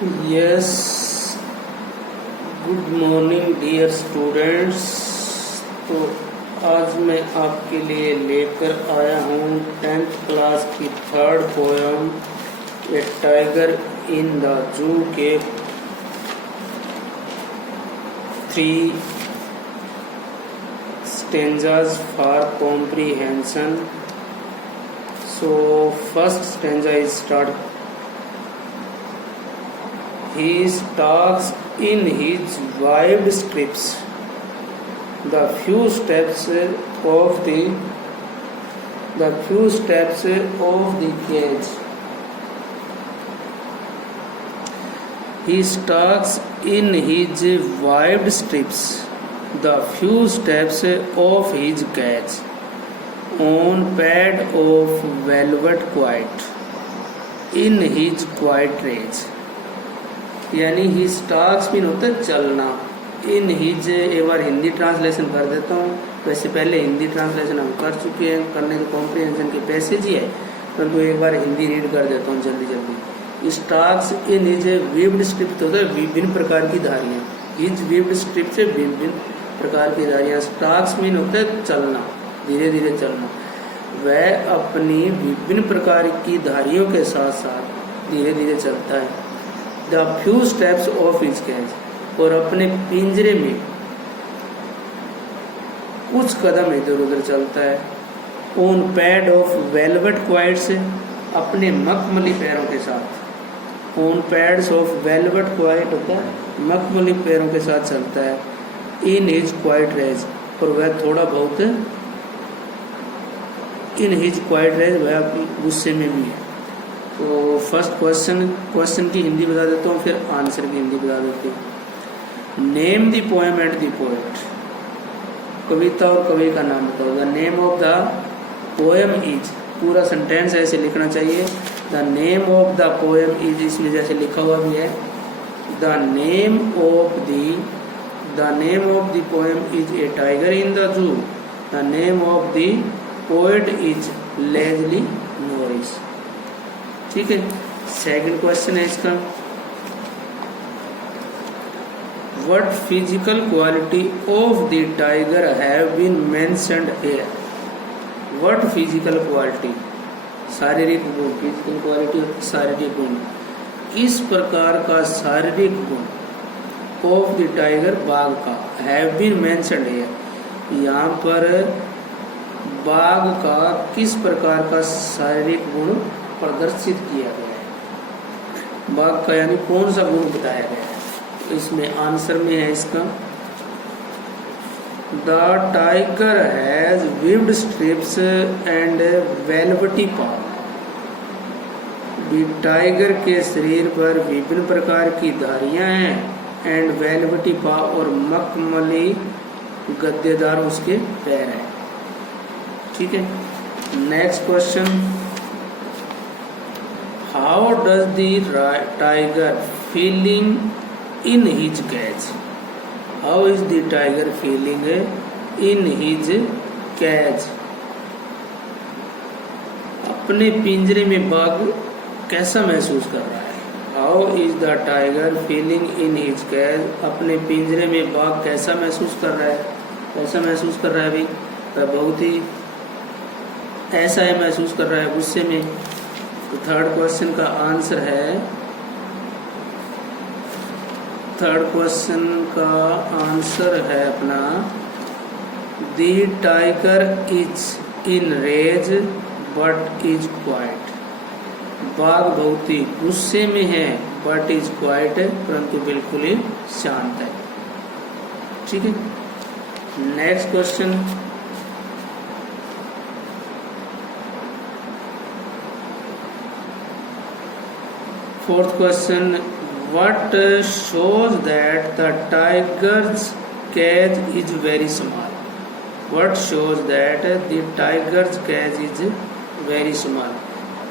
Yes, good morning dear students. तो आज मैं आपके लिए लेकर आया हूँ 10th क्लास की third poem A tiger in the जू के 3 stanzas for comprehension. So first stanza is start. He stalks in his wide strips the few steps of the cage. He stalks in his wide strips the few steps of his cage on pad of velvet quiet in his quiet rage. यानी ही stocks mean होता है चलना। In his एक बार Hindi translation कर देता हूँ। वैसे पहले हिंदी ट्रांसलेशन हम कर चुके हैं, करने के कॉम्प्रिहेंशन के पैसेज ही है, परंतु एक बार हिंदी रीड कर देता हूँ जल्दी जल्दी। Stocks in his weaved strip होता है विभिन्न प्रकार की धारियाँ। हिज वीव्ड स्ट्रिप से विभिन्न प्रकार की धारियाँ। स्टॉक्स मीन होता है चलना, धीरे धीरे चलना। वह अपनी विभिन्न प्रकार की धारियों के साथ साथ धीरे धीरे चलता है। The few steps of his cage, और अपने पिंजरे में कुछ कदम इधर उधर चलता है। On pad of velvet quite, से अपने मखमली पैरों के साथ। On pads of velvet quite होता है मखमली पैरों के साथ चलता है। इन हिज क्वाइट रेज, और वह थोड़ा बहुत इन हिज क्वाइट रेज, वह अपनी गुस्से में भी है। तो फर्स्ट क्वेश्चन की हिंदी बता देता हूँ, फिर आंसर की हिंदी बता देते हैं। Name the poem and the poet, कविता और कवि का नाम बताओ। The name of the poem is, पूरा सेंटेंस ऐसे लिखना चाहिए। The name of the poem is, इसमें जैसे लिखा हुआ भी है। The name of the poem is a tiger in the zoo. The name of the poet is Leslie Norris. ठीक है, सेकंड क्वेश्चन है इसका। What physical quality of the tiger have been mentioned here. What physical quality, शारीरिक गुण। Physical quality शारीरिक गुण। किस प्रकार का शारीरिक गुण ऑफ द टाइगर, बाघ का, हैव बीन मेंशन्ड हियर, यहाँ पर बाघ का किस प्रकार का शारीरिक गुण प्रदर्शित किया गया है। बाघ का यानी कौन सा गुण बताया गया है। इसमें आंसर में है इसका, the tiger has weaved strips and velvety पॉ। टाइगर के शरीर पर विभिन्न प्रकार की धारियां हैं। एंड वेलवेटी पॉ, और मखमली गद्देदार उसके पैर हैं। ठीक है, next question. How does the tiger feeling in his cage? How is the tiger feeling in his cage? अपने पिंजरे में बाघ कैसा महसूस कर रहा है। How is the tiger feeling in his cage? अपने पिंजरे में बाघ कैसा महसूस कर रहा है। कैसा महसूस कर रहा है भाई, तो बहुत ही ऐसा है महसूस कर रहा है, गुस्से में। तो थर्ड क्वेश्चन का आंसर है, थर्ड क्वेश्चन का आंसर है अपना, the tiger is in rage but is quiet. बाघ बहुत ही गुस्से में है, बट इज क्वाइट, परंतु बिल्कुल ही शांत है। ठीक है, next question. Fourth question, what shows that the tiger's cage is very small? What shows that the tiger's cage is very small?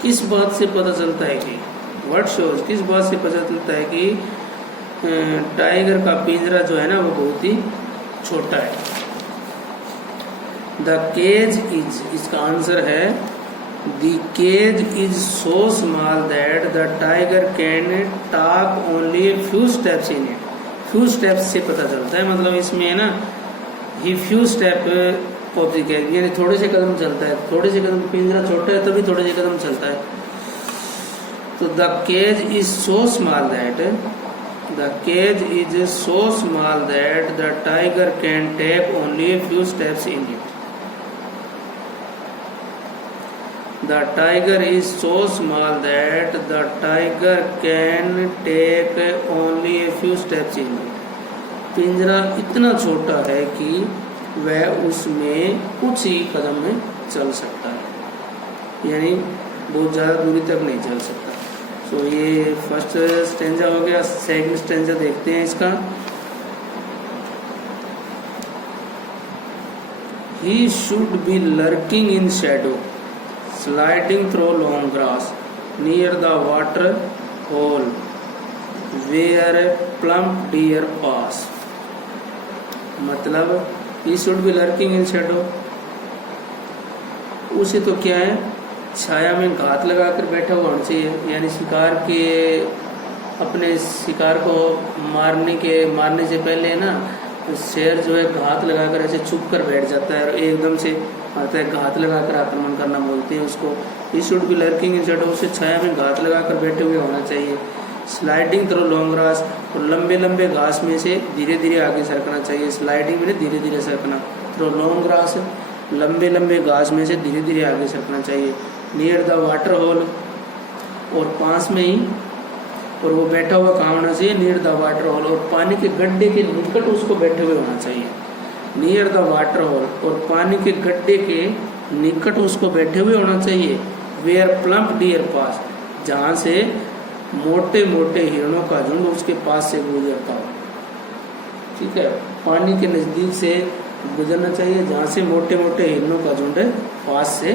किस बात से पता चलता है कि, what shows, किस बात से पता चलता है कि टाइगर का पिंजरा जो है ना वो बहुत ही छोटा है। The cage is, इसका आंसर है The cage is so small that the tiger can talk only a few steps in it. Few steps से पता चलता है, मतलब इसमें है ना ही few step of the cage, यानी थोड़े से कदम चलता है, थोड़े से कदम, पिंजरा छोटा है तभी थोड़े से कदम चलता है. तो the cage is so small that the cage is so small that the tiger can take only a few steps in it. The tiger is so small that the tiger can take only a few steps in it. पिंजरा इतना छोटा है कि वह उसमें कुछ ही कदम में चल सकता है, यानी बहुत ज़्यादा दूरी तक नहीं चल सकता. तो ये फर्स्ट स्टेंजा हो गया. सेकंड स्टेंजा देखते हैं इसका. He should be lurking in shadow, sliding through long grass, near the water hole, where plump deer pass. मतलब he should be lurking in shadow, उसे तो क्या है, छाया में घात लगाकर बैठा हुआ होना चाहिए, यानी शिकार के, अपने शिकार को मारने से पहले ना शेर जो है घात लगाकर ऐसे छुप कर बैठ जाता है और एकदम से आता है, घात लगाकर आक्रमण करना बोलते हैं उसको. He should be lurking in shadow, उसे छाया में घात लगाकर बैठे हुए होना चाहिए. स्लाइडिंग थ्रू लॉन्ग ग्रास, और लंबे लंबे घास में से धीरे धीरे आगे सरकना चाहिए. स्लाइडिंग में धीरे धीरे सरकना, थ्रू लॉन्ग ग्रास, लंबे लंबे घास में से धीरे धीरे आगे सरकना चाहिए. नियर द वाटर होल, और पास में ही, और वो बैठा हुआ कहाँ होना चाहिए, नियर द वाटर होल, और पानी के गड्ढे के निकट उसको बैठे हुए होना चाहिए. नियर द वाटर होल, और पानी के गड्ढे के निकट उसको बैठे हुए होना चाहिए. वेयर प्लम्प डियर पास, जहाँ से मोटे मोटे हिरणों का झुंड उसके पास से गुजरता हो. ठीक है, पानी के नज़दीक से गुजरना चाहिए जहाँ से मोटे मोटे हिरणों का झुंड पास से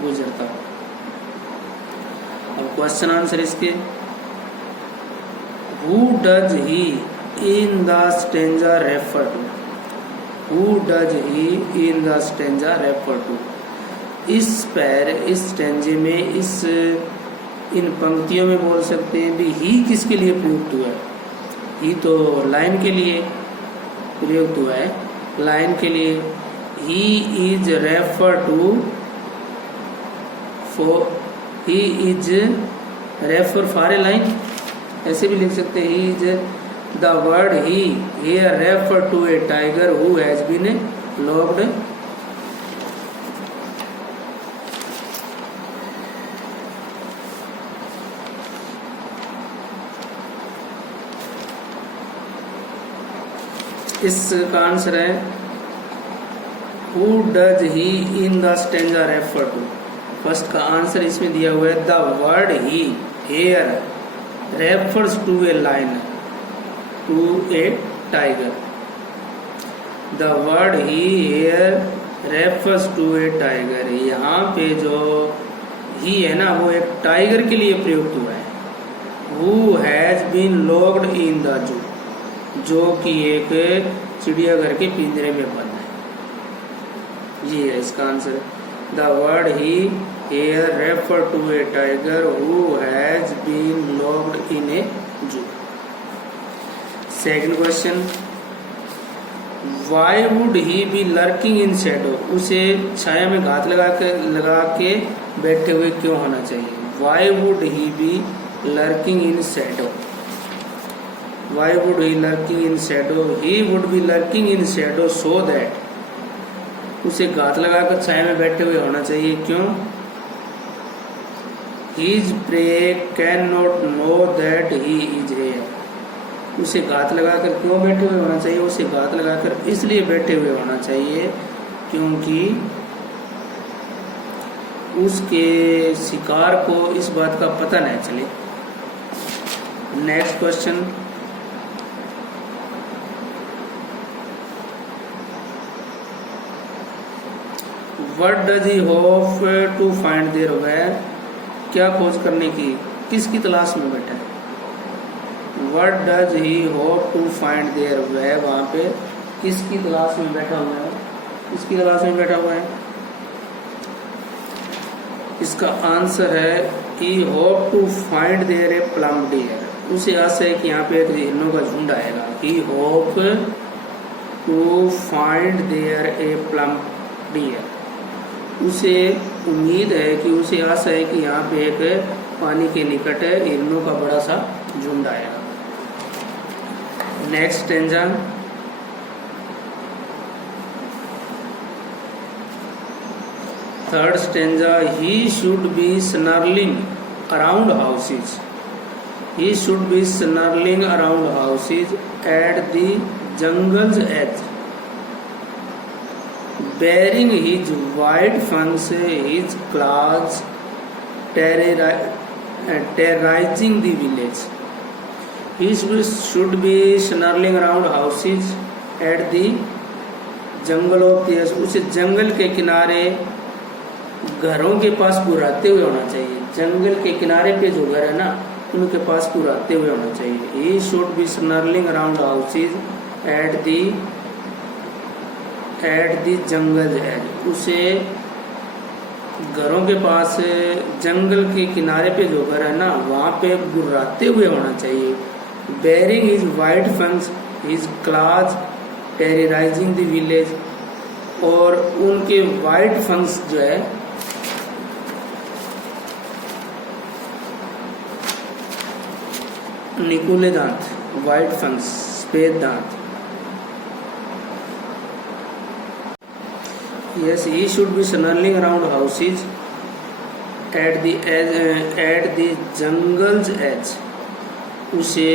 गुजरता हो. अब क्वेश्चन आंसर इसके. Who does he in the stanza refer to? Who does he in the stanza refer to? इस स्टेंजे में, इन पंक्तियों में बोल सकते हैं भी ही किसके लिए प्रयुक्त हुआ है. ही तो लाइन के लिए प्रयुक्त हुआ है, लाइन के लिए. He is refer to, he is refer for a line, ऐसे भी लिख सकते हैं. He is the word he here refer to a tiger who has been locked. इसका आंसर है who does he in the stanza refer to. First का आंसर इसमें दिया हुआ है. The word he here refers to a line, to a tiger. The word he here refers to a tiger. यहाँ पे जो ही है ना, वो एक टाइगर के लिए प्रयुक्त हुआ है. Who has been locked in the zoo, जो कि एक चिड़ियाघर के पिंजरे में बंद है. ये है इसका answer. The word he here refer to a tiger who has been locked in a zoo. Second question. Why would he be lurking in shadow, उसे छाया में घात लगा के बैठे हुए क्यों होना चाहिए. Why would he be lurking in shadow. Why would he lurking in shadow? He would be lurking in shadow so that, उसे घात लगाकर छाया में बैठे हुए होना चाहिए. क्यों. His prey cannot know that he is here. उसे घात लगाकर क्यों बैठे हुए होना चाहिए. उसे घात लगाकर इसलिए बैठे हुए होना चाहिए क्योंकि उसके शिकार को इस बात का पता नहीं चले. Next question. What does he hope to find there? वह क्या खोज करने की, किसकी तलाश में बैठा है. What does he hope to find there? वह वहाँ पे किसकी तलाश में बैठा हुआ है, किसकी तलाश में बैठा हुआ है. इसका आंसर है he hope to find there a plump deer. उसे आशा है कि यहाँ पे एक हिरणों का झुंड आएगा। He hope to find there a plump deer. उसे उम्मीद है कि उसे आशा है कि यहाँ पे एक पानी के निकट हिरणों का बड़ा सा झुंड आएगा। Next stanza. Third stanza, he should be snarling around houses. He should be snarling around houses at the jungle's edge, bearing his white fangs, his claws, terrorizing the village. He should be snarling around houses at the jungle of the edge. उसे जंगल के किनारे घरों के पास बुराते हुए होना चाहिए। जंगल के किनारे पे जो घर है ना, उनके पास बुराते हुए होना चाहिए। He should be snarling around houses at the jungle edge. उसे घरों के पास, जंगल के किनारे पे जो घर है ना, वहाँ पे बुराते हुए होना चाहिए। Bearing his white fangs, his claws, terrorizing the village. और उनके white fangs जो है, निकुले दांत, वाइट फंक्स, सफेद दांत। Yes, he should be snarling around houses at the edge, at the jungle's edge. उसे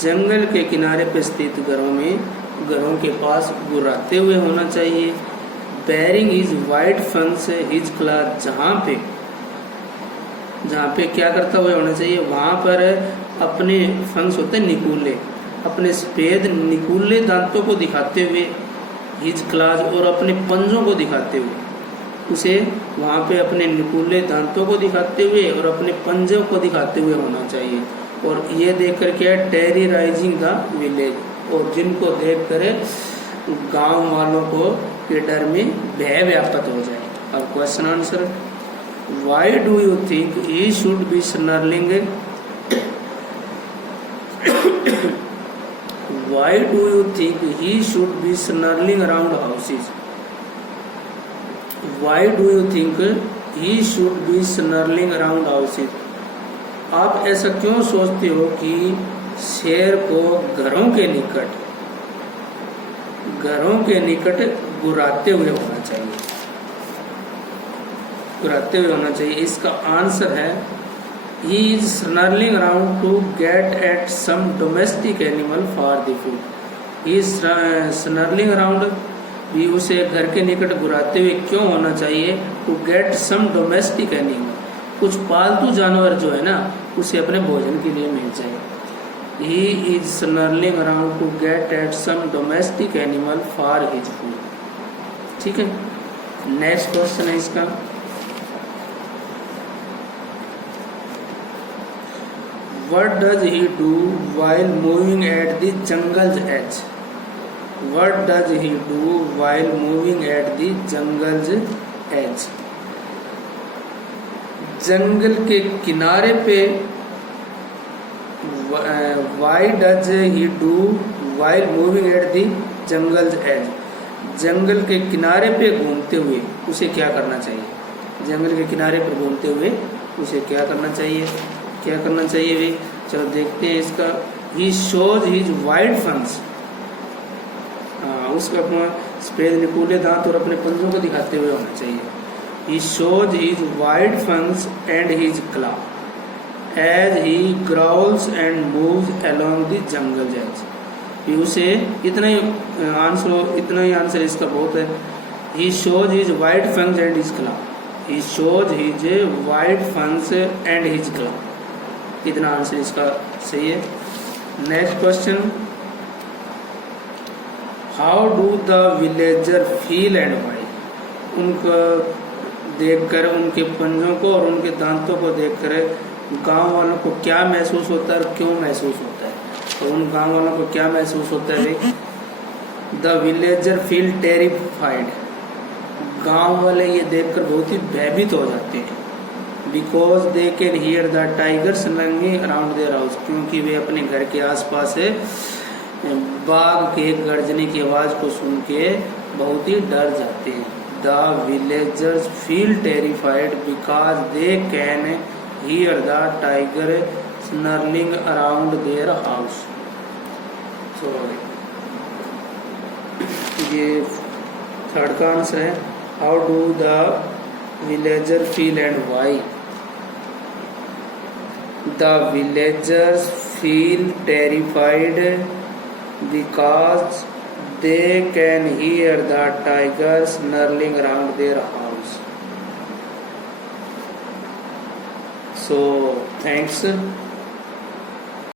जंगल के किनारे पर स्थित घरों के पास बुराते हुए होना चाहिए। Bearing his white fangs, his claws, जहाँ पे क्या करता हुआ होना चाहिए, वहाँ पर अपने फंक्स होते हैं निकूले, अपने सफेद निकूले दांतों को दिखाते हुए, हिज क्लाज, और अपने पंजों को दिखाते हुए, उसे वहाँ पे अपने निकूले दांतों को दिखाते हुए और अपने पंजों को दिखाते हुए होना चाहिए। और ये देख कर क्या है, टेरराइजिंग द विलेज, और जिनको देख कर गाँव वालों को के डर में भय व्याप्त हो जाए। अब question answer, why do you think he should be snarling? Why do you think he should be snarling around houses? Why do you think he should be snarling around houses? आप ऐसा क्यों सोचते हो कि शेर को घरों के निकट बुराते हुए होना चाहिए? इसका आंसर है, he is snarling around to get at some domestic animal for the food. He is snarling around, भी उसे घर के निकट बुराते हुए क्यों होना चाहिए? To get some domestic animal, कुछ पालतू जानवर जो है ना, उसे अपने भोजन के लिए मिल जाए। He is snarling around to get at some domestic animal for his food. ठीक है, नेक्स्ट क्वेश्चन है इसका, What does he do while moving at the jungle's edge? What does he do while moving at the jungle's edge? जंगल के किनारे पे, why does he do while moving at the jungle's edge? जंगल के किनारे पे घूमते हुए उसे क्या करना चाहिए? जंगल के किनारे पर घूमते हुए उसे क्या करना चाहिए भी? चलो देखते हैं इसका। He shows his white fangs, उसका अपना सफेद निकूले दांत और अपने पंजों को दिखाते हुए होना चाहिए। He shows his white fangs and his claw as he growls and moves along the jungle edge. ये उसे इतना ही आंसर इसका बहुत है। He shows his white fangs and his claw. He shows his white fangs and his claw. इतना answer इसका सही है। Next question, how do the villager feel and why? उनको देखकर, उनके पंजों को और उनके दांतों को देखकर गांव वालों को क्या महसूस होता है और क्यों महसूस होता है? तो उन गांव वालों को क्या महसूस होता है? द विलेजर फील टेरिफाइड, गांव वाले ये देखकर बहुत ही भयभीत हो जाते हैं। Because they can hear the tigers running around their house, क्योंकि वे अपने घर के आसपास बाघ के गर्जने की आवाज को सुन के बहुत ही डर जाते हैं। The villagers feel terrified because they can hear the tiger snarling around their house। so ये थर्ड का आंसर है। How do the villager feel and why? The villagers feel terrified because they can hear the tiger snarling around their house। so thanks।